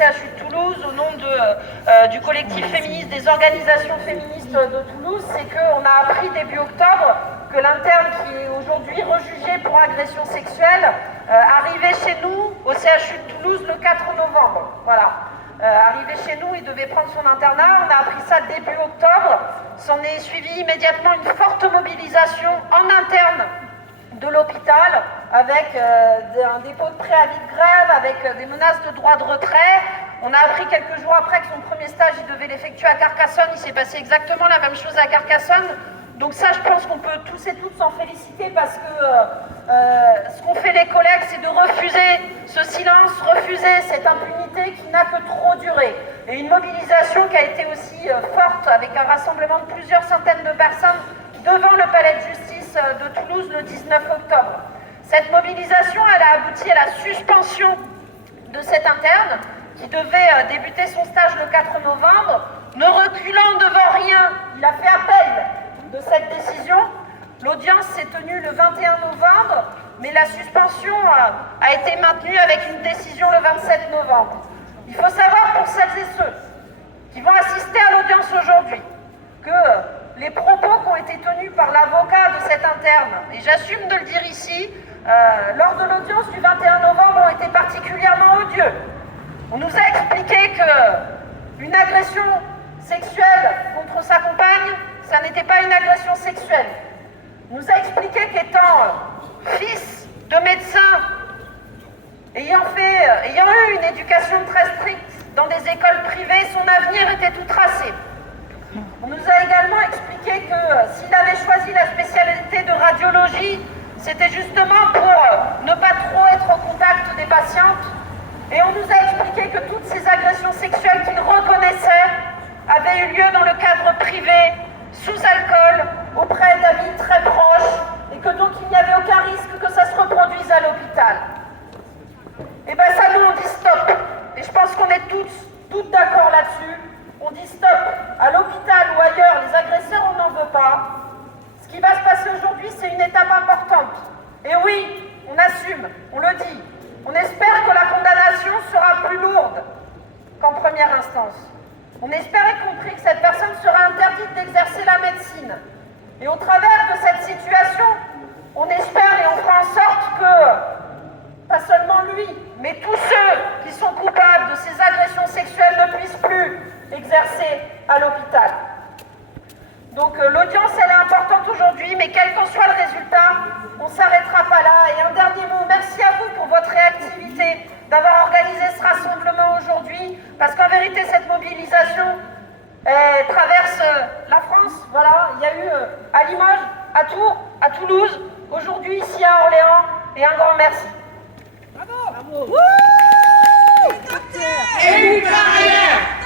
CHU de Toulouse, au nom du collectif féministe, des organisations féministes de Toulouse, c'est qu'on a appris début octobre que l'interne qui est aujourd'hui rejugé pour agression sexuelle arrivait chez nous au CHU de Toulouse le 4 novembre. Voilà. Arrivé chez nous, il devait prendre son internat. On a appris ça début octobre. S'en est suivi immédiatement une forte mobilisation en interne de l'hôpital, avec un dépôt de préavis de grève, avec des menaces de droit de retrait. On a appris quelques jours après que son premier stage, il devait l'effectuer à Carcassonne. Il s'est passé exactement la même chose à Carcassonne. Donc ça, je pense qu'on peut tous et toutes s'en féliciter parce que ce qu'ont fait les collègues, c'est de refuser ce silence, refuser cette impunité qui n'a que trop duré. Et une mobilisation qui a été aussi forte avec un rassemblement de plusieurs centaines de personnes devant le palais de justice de Toulouse le 19 octobre. Cette mobilisation, elle a abouti à la suspension de cet interne qui devait débuter son stage le 4 novembre. Ne reculant devant rien, il a fait appel de cette décision. L'audience s'est tenue le 21 novembre, mais la suspension a été maintenue avec une décision le 27 novembre. Il faut savoir pour celles et ceux qui vont assister à l'audience aujourd'hui que les propos qui ont été tenus par l'avocat de cet interne, et j'assume de le dire ici, lors de l'audience du 21 novembre ont été particulièrement odieux. On nous a expliqué qu'une agression sexuelle contre sa compagne, ça n'était pas une agression sexuelle. On nous a expliqué qu'étant fils de médecin, ayant eu une éducation très stricte dans des écoles privées, son avenir était tout tracé. On nous a également expliqué que s'il avait choisi la spécialité de radiologie, c'était justement pour ne pas trop être au contact des patientes. Et on nous a expliqué que toutes ces agressions sexuelles qu'il reconnaissait avaient eu lieu dans le cadre privé, sous alcool, auprès d'amis très proches, et que donc il n'y avait aucun risque que ça se reproduise à l'hôpital. Et bien ça, nous, on dit stop. Et je pense qu'on est toutes d'accord là-dessus. On dit stop. À l'hôpital ou ailleurs, les agresseurs, on n'en veut pas. Ce qui va se passer aujourd'hui, c'est une étape importante. Et oui, on assume, on le dit. On espère que la condamnation sera plus lourde qu'en première instance. On espère y compris que cette personne sera interdite d'exercer la médecine. Et au travers de cette situation, on espère et on fera en sorte que, pas seulement lui, mais tous ceux qui sont coupables de ces agressions sexuelles ne puissent plus exercer à l'hôpital. Donc l'audience, elle est importante aujourd'hui, mais quel qu'en soit le résultat, on ne s'arrêtera pas là. Et un dernier mot, merci à vous pour votre réactivité, d'avoir organisé ce rassemblement aujourd'hui, parce qu'en vérité, cette mobilisation traverse la France. Voilà, il y a eu à Limoges, à Tours, à Toulouse, aujourd'hui ici à Orléans, et un grand merci. Bravo. Bravo. Et une carrière.